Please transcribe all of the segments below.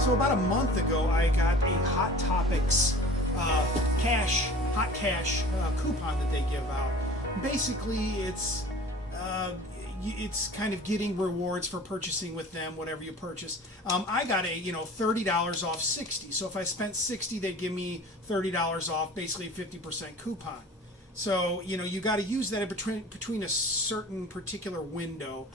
So about a month ago, I got a Hot Topics hot cash coupon that they give out. Basically, it's kind of getting rewards for purchasing with them, whatever you purchase. I got a $30 off 60. So if I spent 60, they'd give me $30 off, basically a 50% coupon. So you got to use that between a certain particular window.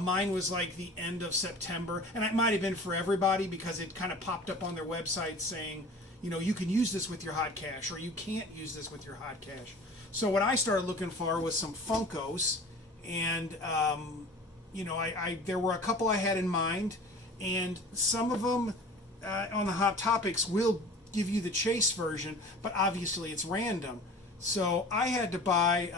Mine was like the end of September, and it might have been for everybody because it kind of popped up on their website saying, you can use this with your hot cash, or you can't use this with your hot cash. So what I started looking for was some Funkos, and there were a couple I had in mind, and some of them on the Hot Topics will give you the chase version, but obviously it's random. So I had to buy,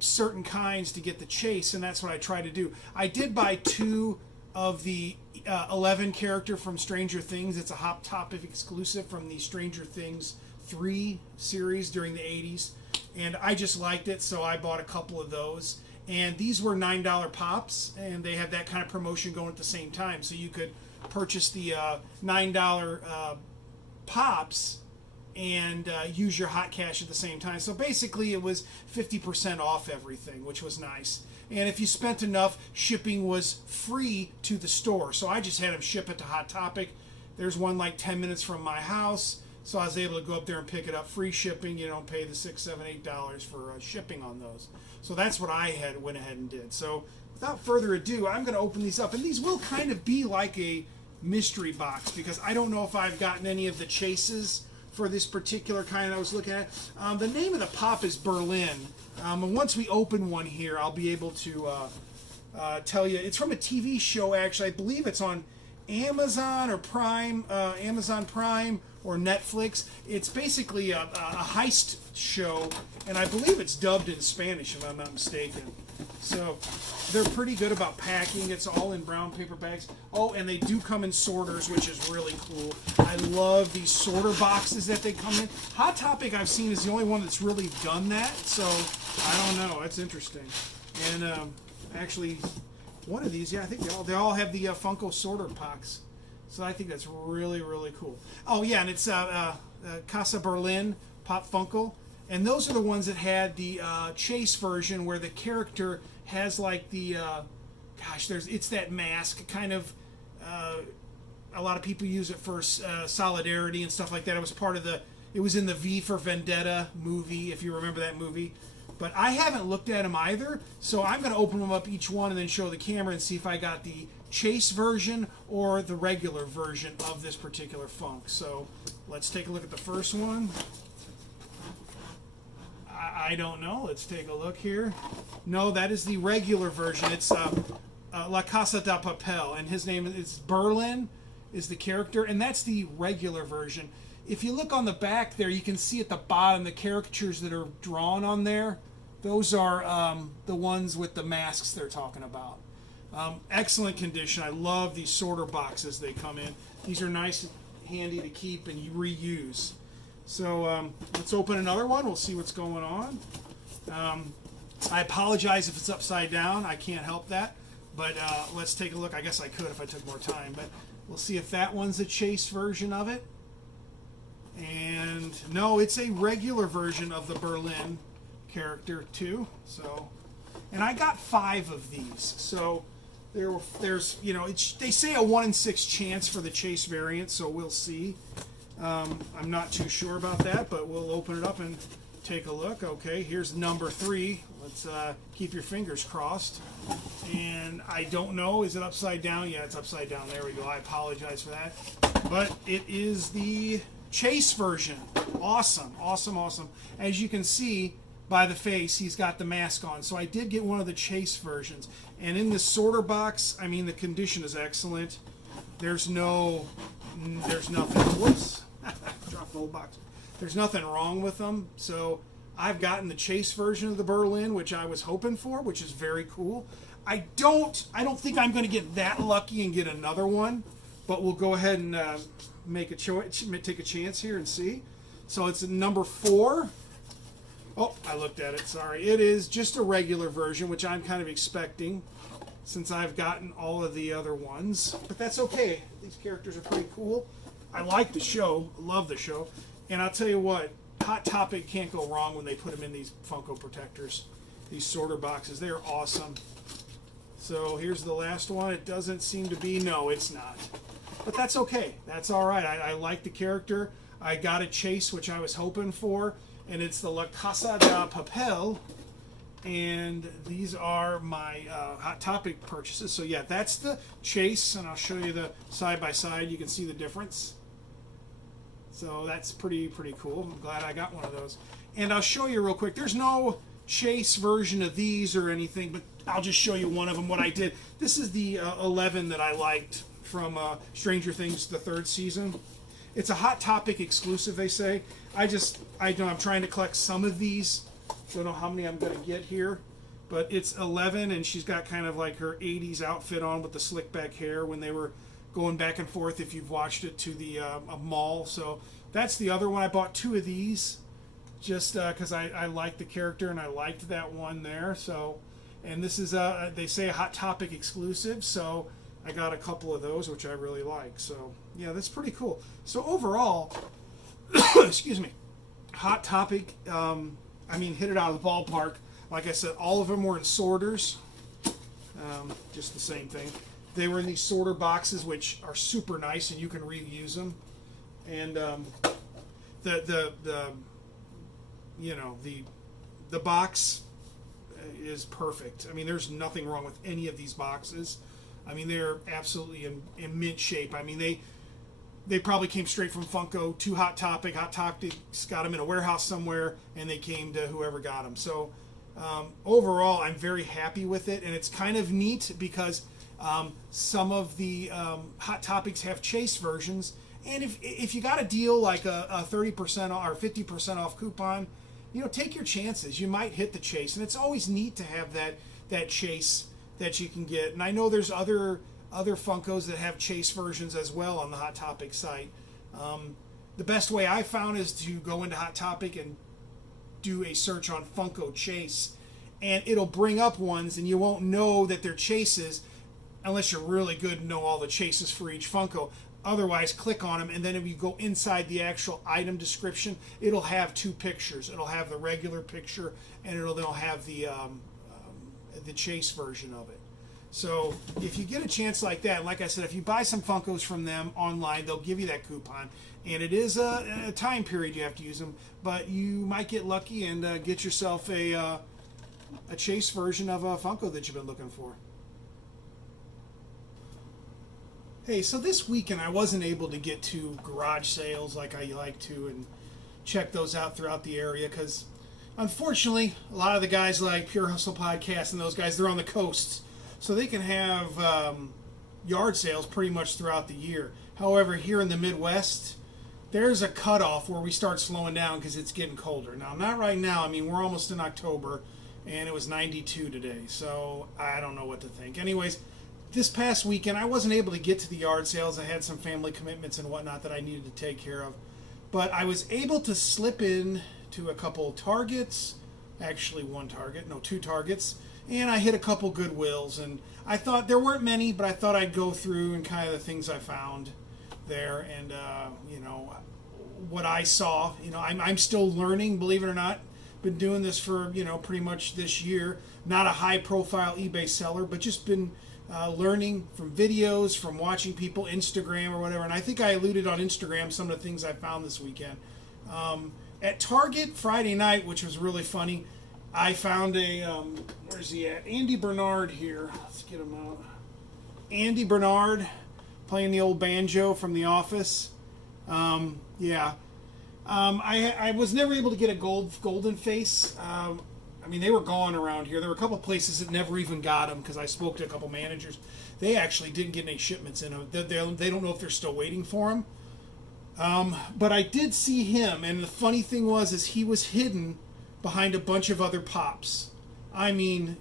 certain kinds to get the chase, and that's what I tried to do. I did buy 2 of the 11 character from Stranger Things. It's a Hot Topic exclusive from the Stranger Things 3 series during the 80s, and I just liked it, so I bought a couple of those. And these were $9 pops, and they had that kind of promotion going at the same time, so you could purchase the $9 pops and use your hot cash at the same time. So basically it was 50% off everything, which was nice. And if you spent enough, shipping was free to the store. So I just had them ship it to Hot Topic. There's one like 10 minutes from my house, so I was able to go up there and pick it up. Free shipping. You don't pay the $6, $7, $8 for shipping on those. So that's what I went ahead and did. So without further ado, I'm going to open these up. And these will kind of be like a mystery box, because I don't know if I've gotten any of the chases for this particular kind I was looking at. The name of the pop is Berlin. And once we open one here, I'll be able to tell you. It's from a TV show, actually. I believe it's on Amazon or Prime, Amazon Prime or Netflix. It's basically a heist show, and I believe it's dubbed in Spanish, if I'm not mistaken. So they're pretty good about packing. It's all in brown paper bags. Oh, and they do come in sorters, which is really cool. I love these sorter boxes that they come in. Hot Topic I've seen is the only one that's really done that, so I don't know. That's interesting. And actually, one of these, yeah, I think they all have the Funko sorter box. So I think that's really, really cool. Oh, yeah, and it's Casa Berlin Pop Funko. And those are the ones that had the chase version where the character has like the, it's that mask kind of, a lot of people use it for solidarity and stuff like that. It was part of it was in the V for Vendetta movie, if you remember that movie. But I haven't looked at them either, so I'm going to open them up each one and then show the camera and see if I got the chase version or the regular version of this particular Funk. So let's take a look at the first one. I don't know. Let's take a look here. No, that is the regular version. It's La Casa de Papel, and his name is Berlin, is the character, and that's the regular version. If you look on the back there, you can see at the bottom the caricatures that are drawn on there. Those are the ones with the masks they're talking about. Excellent condition. I love these sorter boxes they come in. These are nice and handy to keep and you reuse. So let's open another one. We'll see what's going on. I apologize if it's upside down. I can't help that. But let's take a look. I guess I could if I took more time. But we'll see if that one's a chase version of it. And no, it's a regular version of the Berlin character too. So, and I got 5 of these. So there's they say a 1 in 6 chance for the chase variant. So we'll see. I'm not too sure about that, but we'll open it up and take a look. Okay, here's number 3. Let's keep your fingers crossed. And I don't know, is it upside down? Yeah, it's upside down. There we go. I apologize for that. But it is the chase version. Awesome, awesome, awesome. As you can see by the face, he's got the mask on. So I did get one of the chase versions. And in this sorter box, I mean, the condition is excellent. There's nothing. Whoops. Dropped the whole box. There's nothing wrong with them. So I've gotten the chase version of the Berlin, which I was hoping for, which is very cool. I don't think I'm going to get that lucky and get another one, but we'll go ahead and take a chance here and see. So it's number 4. Oh, I looked at it. Sorry. It is just a regular version, which I'm kind of expecting. since I've gotten all of the other ones. But that's okay. These characters are pretty cool. I like the show. Love the show. And I'll tell you what, Hot Topic can't go wrong when they put them in these Funko protectors. These sorter boxes. They are awesome. So here's the last one. It doesn't seem to be. No, it's not. But that's okay. That's all right. I like the character. I got a chase, which I was hoping for. And it's the La Casa De Papel. And these are my Hot Topic purchases. So yeah, that's the chase. And I'll show you the side by side. You can see the difference. So that's pretty cool. I'm glad I got one of those. And I'll show you real quick. There's no chase version of these or anything, but I'll just show you one of them, what I did. This is the 11 that I liked from Stranger Things, the 3rd season. It's a Hot Topic exclusive, they say. I know I'm trying to collect some of these. Don't know how many I'm going to get here. But it's 11, and she's got kind of like her 80s outfit on with the slick back hair when they were going back and forth, if you've watched it, to the mall. So that's the other one. I bought 2 of these just because I liked the character and I liked that one there. So, and this is they say a Hot Topic exclusive, so I got a couple of those, which I really like. So yeah, that's pretty cool. So overall, excuse me, Hot Topic, I mean, hit it out of the ballpark. Like I said, all of them were in sorters, just the same thing. They were in these sorter boxes, which are super nice, and you can reuse them. And the box is perfect. I mean, there's nothing wrong with any of these boxes. I mean, they're absolutely in mint shape. I mean, they probably came straight from Funko to Hot Topic. Hot Topic's got them in a warehouse somewhere, and they came to whoever got them. So overall, I'm very happy with it, and it's kind of neat because some of the Hot Topics have chase versions, and if you got a deal like a 30% or 50% off coupon, take your chances. You might hit the chase, and it's always neat to have that chase that you can get. And I know there's other Funkos that have chase versions as well on the Hot Topic site. The best way I found is to go into Hot Topic and do a search on Funko Chase, and it'll bring up ones, and you won't know that they're chases unless you're really good and know all the chases for each Funko. Otherwise, click on them, and then if you go inside the actual item description, it'll have 2 pictures. It'll have the regular picture, and it'll have the chase version of it. So if you get a chance like that, and like I said, if you buy some Funkos from them online, they'll give you that coupon. And it is a time period you have to use them, but you might get lucky and get yourself a chase version of a Funko that you've been looking for. Hey, so this weekend I wasn't able to get to garage sales like I like to and check those out throughout the area because, unfortunately, a lot of the guys like Pure Hustle Podcast and those guys, they're on the coasts. So they can have yard sales pretty much throughout the year. However, here in the Midwest, there's a cutoff where we start slowing down because it's getting colder. Now, not right now. I mean, we're almost in October, and it was 92 today. So I don't know what to think. Anyways, this past weekend, I wasn't able to get to the yard sales. I had some family commitments and whatnot that I needed to take care of. But I was able to slip in to a couple Targets. Actually, 2 Targets. And I hit a couple Goodwills, and I thought there weren't many, but I thought I'd go through and kind of the things I found there, and what I saw. I'm still learning, believe it or not. Been doing this for pretty much this year. Not a high-profile eBay seller, but just been learning from videos, from watching people Instagram or whatever. And I think I alluded on Instagram some of the things I found this weekend. At Target Friday night, which was really funny. I found where's he at? Andy Bernard here. Let's get him out. Andy Bernard playing the old banjo from The Office. Yeah. I was never able to get a golden face. I mean, they were gone around here. There were a couple places that never even got them because I spoke to a couple managers. They actually didn't get any shipments in them. They don't know if they're still waiting for them. But I did see him, and the funny thing is he was hidden behind a bunch of other pops. I mean,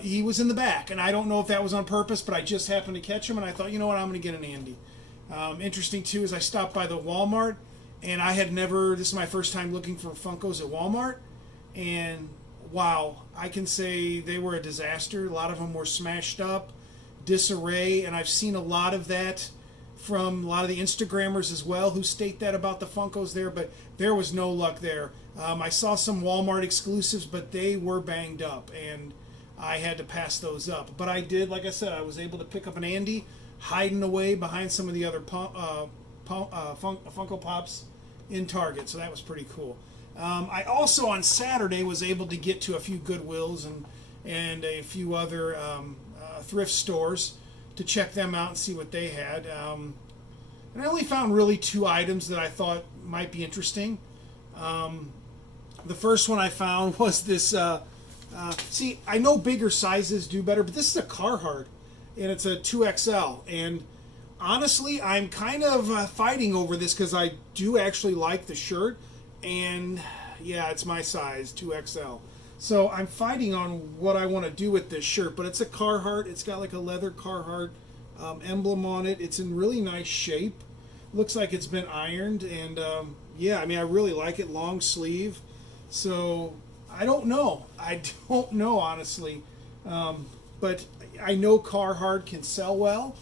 he was in the back, and I don't know if that was on purpose, but I just happened to catch him, and I thought, you know what, I'm going to get an Andy. Interesting, too, is I stopped by the Walmart, and this is my first time looking for Funkos at Walmart, and wow, I can say they were a disaster. A lot of them were smashed up, disarray, and I've seen a lot of that from a lot of the Instagrammers as well who state that about the Funkos there, but there was no luck there. I saw some Walmart exclusives, but they were banged up, and I had to pass those up. But I did, like I said, I was able to pick up an Andy hiding away behind some of the other Funko Pops in Target, so that was pretty cool. I also on Saturday was able to get to a few Goodwills and a few other thrift stores to check them out and see what they had. And I only found really 2 items that I thought might be interesting. The first one I found was this. See, I know bigger sizes do better, but this is a Carhartt, and it's a 2XL. And honestly, I'm kind of fighting over this because I do actually like the shirt, and yeah, it's my size, 2XL. So I'm fighting on what I want to do with this shirt, but it's a Carhartt. It's got like a leather Carhartt emblem on it. It's in really nice shape. Looks like it's been ironed, and yeah, I mean, I really like it, long sleeve. So I don't know. I don't know, honestly. But I know Carhartt can sell well,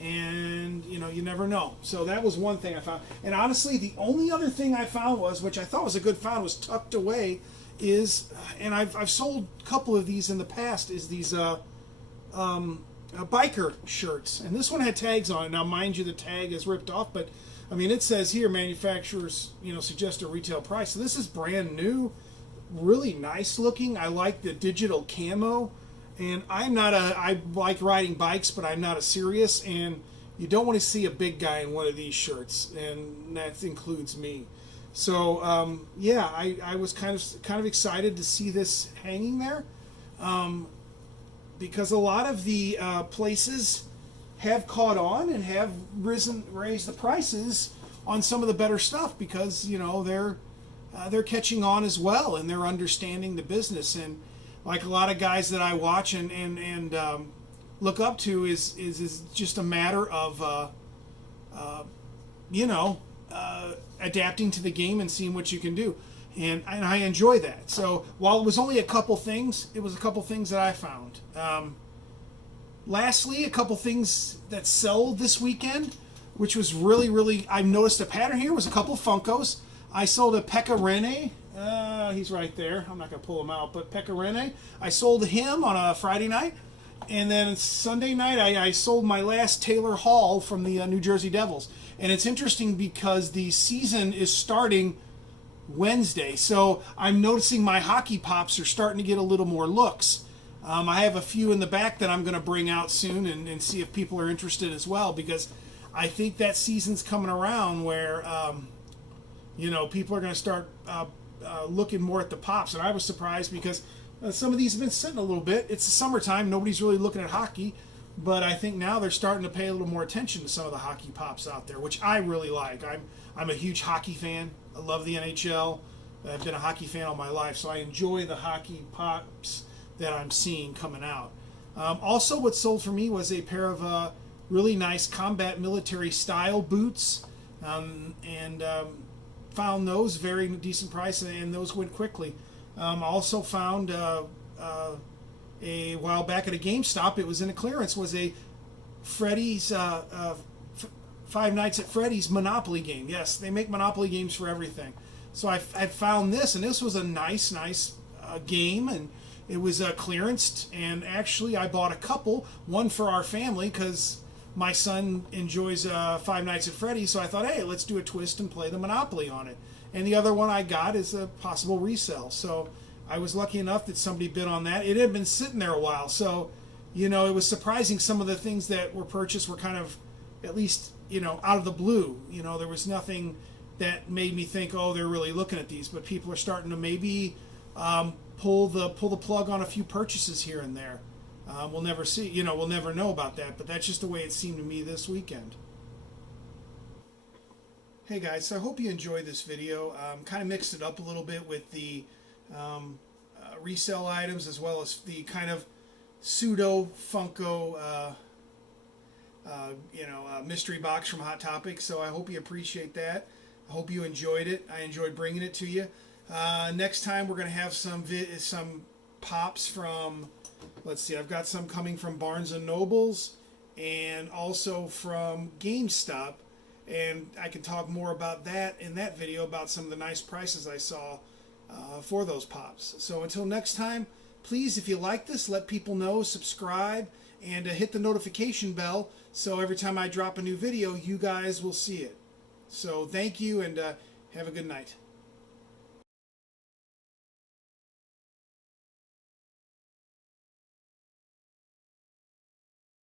and you know, you never know. So that was one thing I found. And honestly, the only other thing I found was, which I thought was a good find, was tucked away, is, and I've sold a couple of these in the past, is these biker shirts. And this one had tags on it. Now, mind you, the tag is ripped off, but I mean, it says here, manufacturers, suggest a retail price. So this is brand new, really nice looking. I like the digital camo, and I like riding bikes, but I'm not a serious, and you don't want to see a big guy in one of these shirts, and that includes me. So yeah, I was kind of excited to see this hanging there, because a lot of the places have caught on and have raised the prices on some of the better stuff, because they're catching on as well, and they're understanding the business. And like a lot of guys that I watch and look up to is just a matter of adapting to the game and seeing what you can do, and I enjoy that. So while it was only a couple things, it was a couple things that I found. Lastly, a couple things that sold this weekend, which was really, I noticed a pattern here, was a couple Funkos. I sold a Pekka Rinne. He's right there. I'm not going to pull him out, but Pekka Rinne. I sold him on a Friday night. And then Sunday night, I sold my last Taylor Hall from the New Jersey Devils. And it's interesting because the season is starting Wednesday. So I'm noticing my hockey pops are starting to get a little more looks. I have a few in the back that I'm going to bring out soon and see if people are interested as well, because I think that season's coming around where, people are going to start looking more at the pops. And I was surprised because some of these have been sitting a little bit. It's the summertime. Nobody's really looking at hockey. But I think now they're starting to pay a little more attention to some of the hockey pops out there, which I really like. I'm a huge hockey fan. I love the NHL. I've been a hockey fan all my life, so I enjoy the hockey pops that I'm seeing coming out. Also, what sold for me was a pair of really nice combat military style boots, and found those very decent price, and those went quickly. Also found a while back at a GameStop, it was in a clearance, was a Freddy's Five Nights at Freddy's Monopoly game. Yes, they make Monopoly games for everything. So I found this, and this was a nice game, and it was clearanced, and actually I bought a couple, one for our family because my son enjoys Five Nights at Freddy's, so I thought, hey, let's do a twist and play the Monopoly on it. And the other one I got is a possible resale. So I was lucky enough that somebody bid on that. It had been sitting there a while, so it was surprising. Some of the things that were purchased were kind of, at least, out of the blue. There was nothing that made me think, oh, they're really looking at these. But people are starting to maybe pull the plug on a few purchases here and there. We'll never see, we'll never know about that, but that's just the way it seemed to me this weekend. Hey guys, so I hope you enjoyed this video. Kind of mixed it up a little bit with the resale items, as well as the kind of pseudo Funko mystery box from Hot Topics. So I hope you appreciate that. I hope you enjoyed it. I enjoyed bringing it to you. Next time we're going to have some pops from, let's see, I've got some coming from Barnes and Nobles and also from GameStop. And I can talk more about that in that video, about some of the nice prices I saw for those pops. So until next time, please, if you like this, let people know, subscribe, and hit the notification bell so every time I drop a new video, you guys will see it. So thank you, and have a good night.